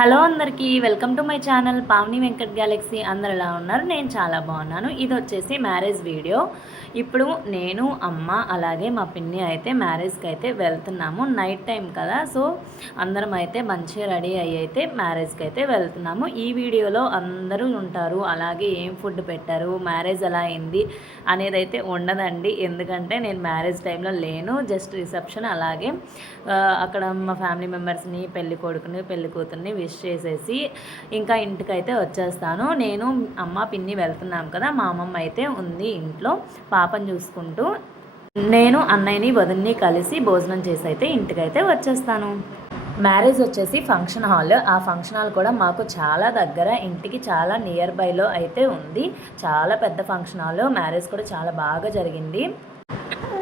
Hello అందరికీ welcome to my channel Pavani Venkat Galaxy. అందరు ఎలా ఉన్నారు? నేను చాలా బాగున్నాను. ఇది వచ్చేసి మ్యారేజ్ వీడియో. ఇప్పుడు నేను అమ్మ అలాగే మా పిన్ని అయితే మ్యారేజ్కి అయితే వెళ్తున్నాము. నైట్ టైం కదా, సో అందరం అయితే మంచిగా రెడీ అయ్యి అయితే మ్యారేజ్కి అయితే వెళ్తున్నాము. ఈ వీడియోలో అందరూ ఉంటారు, అలాగే ఏం ఫుడ్ పెట్టారు, మ్యారేజ్ ఎలా అయింది అనేది అయితే ఉండదండి. ఎందుకంటే నేను మ్యారేజ్ టైంలో లేను, జస్ట్ రిసెప్షన్, అలాగే అక్కడ మా ఫ్యామిలీ మెంబర్స్ని, పెళ్లి కొడుకుని పెళ్లి కూతుర్ని విష్ చేసేసి ఇంకా ఇంటికైతే వచ్చేస్తాను. నేను అమ్మ పిన్ని వెళ్తున్నాం కదా, మా అమ్మమ్మ అయితే ఉంది ఇంట్లో పాపను చూసుకుంటూ. నేను అన్నయ్యని వదిన్ని కలిసి భోజనం చేసి అయితే ఇంటికైతే వచ్చేస్తాను. మ్యారేజ్ వచ్చేసి ఫంక్షన్ హాల్. ఆ ఫంక్షన్ హాల్ కూడా మాకు చాలా దగ్గర, ఇంటికి చాలా నియర్ బైలో అయితే ఉంది. చాలా పెద్ద ఫంక్షన్ హాల్. మ్యారేజ్ కూడా చాలా బాగా జరిగింది.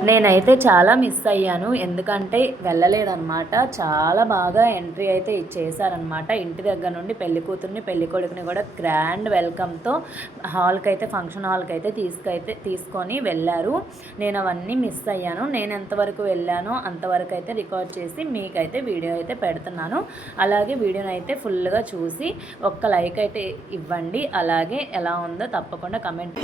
నేనైతే చాలా మిస్ అయ్యాను, ఎందుకంటే వెళ్ళలేదన్నమాట. చాలా బాగా ఎంట్రీ అయితే చేశారనమాట. ఇంటి దగ్గర నుండి పెళ్లి కూతుర్ని పెళ్లి కొడుకుని కూడా గ్రాండ్ వెల్కమ్తో హాల్కి అయితే, ఫంక్షన్ హాల్కి అయితే తీసుకొని వెళ్ళారు. నేను అవన్నీ మిస్ అయ్యాను. నేను ఎంతవరకు వెళ్ళానో అంతవరకు అయితే రికార్డ్ చేసి మీకైతే వీడియో అయితే పెడుతున్నాను. అలాగే వీడియోని అయితే ఫుల్గా చూసి ఒక్క లైక్ అయితే ఇవ్వండి. అలాగే ఎలా ఉందో తప్పకుండా కమెంట్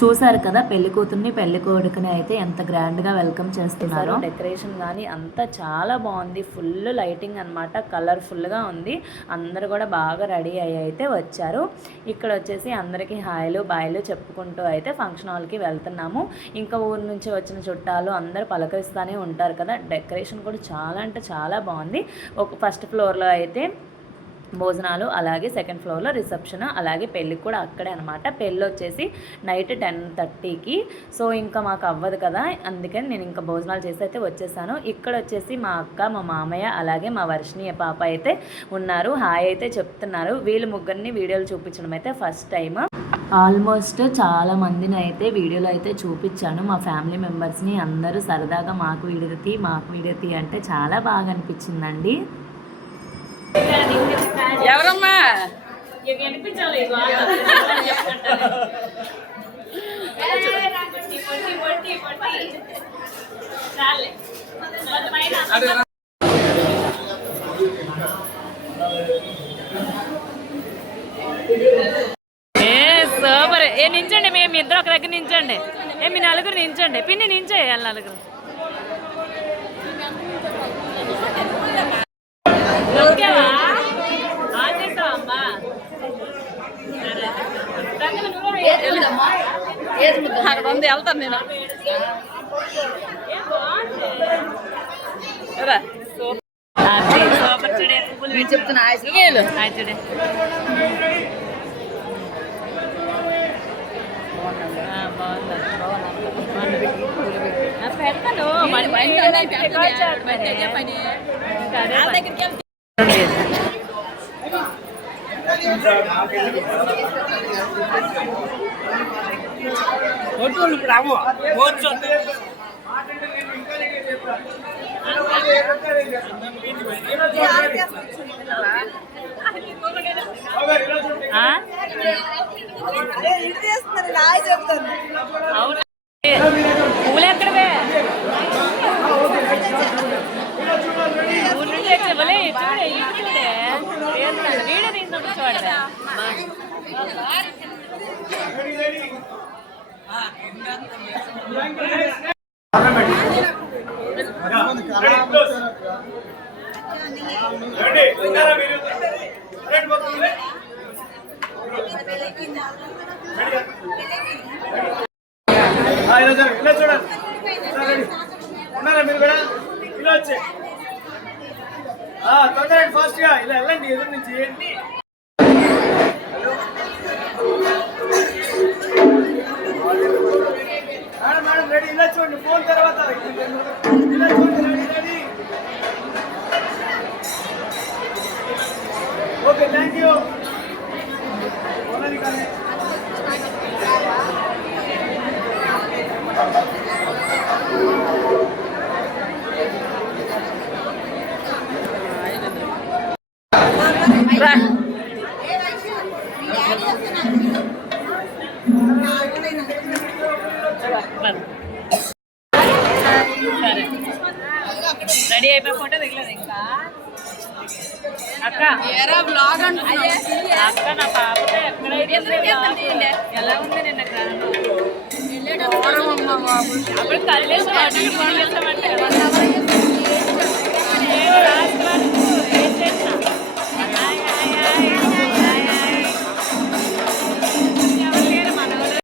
చూసారు కదా, పెళ్లి కూతుర్ని పెళ్లి కొడుకుని అయితే ఎంత గ్రాండ్గా వెల్కమ్ చేస్తున్నారు. డెకరేషన్ కానీ అంతా చాలా బాగుంది. ఫుల్ లైటింగ్ అనమాట, కలర్ఫుల్గా ఉంది. అందరూ కూడా బాగా రెడీ అయ్యి అయితే వచ్చారు. ఇక్కడ వచ్చేసి అందరికీ హాయిలు బాయిలు చెప్పుకుంటూ అయితే ఫంక్షన్ హాల్కి వెళ్తున్నాము. ఇంకా ఊరు నుంచి వచ్చిన చుట్టాలు అందరూ పలకరిస్తూనే ఉంటారు కదా. డెకరేషన్ కూడా చాలా అంటే చాలా బాగుంది. ఒక ఫస్ట్ ఫ్లోర్లో అయితే భోజనాలు, అలాగే సెకండ్ ఫ్లోర్లో రిసెప్షన్, అలాగే పెళ్ళి కూడా అక్కడే అనమాట. పెళ్ళి వచ్చేసి నైట్ 10:30కి. సో ఇంకా మాకు అవ్వదు కదా, అందుకని నేను ఇంకా భోజనాలు చేసి అయితే వచ్చేసాను. ఇక్కడ వచ్చేసి మా అక్క, మా మామయ్య, అలాగే మా వర్షిణి పాప అయితే ఉన్నారు. హాయ్ అయితే చెప్తున్నారు. వీళ్ళు ముగ్గురిని వీడియోలు చూపించడం అయితే ఫస్ట్ టైం. ఆల్మోస్ట్ చాలా మందిని అయితే వీడియోలో అయితే చూపించాను, మా ఫ్యామిలీ మెంబర్స్ని. అందరూ సరదాగా మాకు వీడియో అంటే చాలా బాగా అనిపించిందండి. ఎవరమ్మా సూపర్. నించండి, మేము ఇద్దరు ఒక దగ్గర నించండి. మీ నలుగురు నించండి, పిన్ని నించే నలుగురు. వెళ్తాను నేను. చెప్తున్నా పూలు ఎక్కడవే ఊరు నుంచి వచ్చేవలే. చూడే చూడే వీడియో తీసుకుంటూ చూడరా. ఇలా చూడండి, ఉన్నారా మీరు కూడా? ఇలా వచ్చే తొందరగా ఫాస్ట్ గా ఇలా వెళ్ళండి. ఎదురు నుంచి మేడం రెడీ. ఇలా చూడండి, ఫోన్ తర్వాత ఇలా చూడండి. Ready ready. Okay, thank you. సరే రెడీ అయిపోయి ఫోటో దిగలేదు ఇంకా అక్క అక్క నా పాపతో ఎక్కడైతే ఎలా ఉంది నిన్న అప్పుడు కలిసి వాటికి ఫోన్ చేస్తామంటే ఏం చేసిన ఎవరు లేరు మనోళ్ళు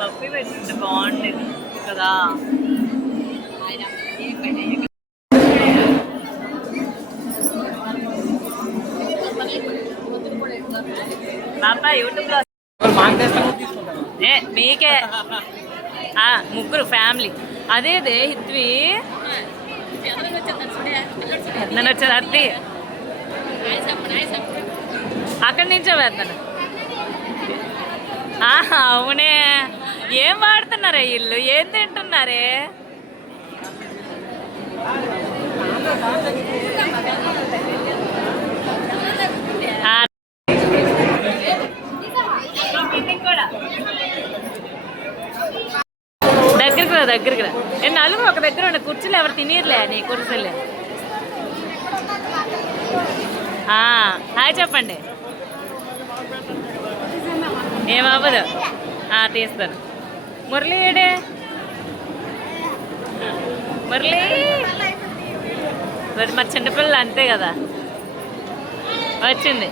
పప్పి పెట్టింది బాగుండేది కదా పాప యూట్యూబ్లో మీకే ముగ్గురు ఫ్యామిలీ అదేదే హిత్వి ఎద్దన వచ్చేది అత్తి అక్కడి నుంచో వేద్దను అవునే ఏం వాడుతున్నారే ఇల్లు ఏం తింటున్నారే దగ్గరికి రా నలుగురు ఒక దగ్గర ఉండే కుర్చీలు ఎవరు తినీరులే నీ కుర్చీలే హాయ్ చెప్పండి ఏమవ్వదు తీస్తాను మురళి ఏడే మురళి మరి చిన్నపిల్లలు అంతే కదా వచ్చింది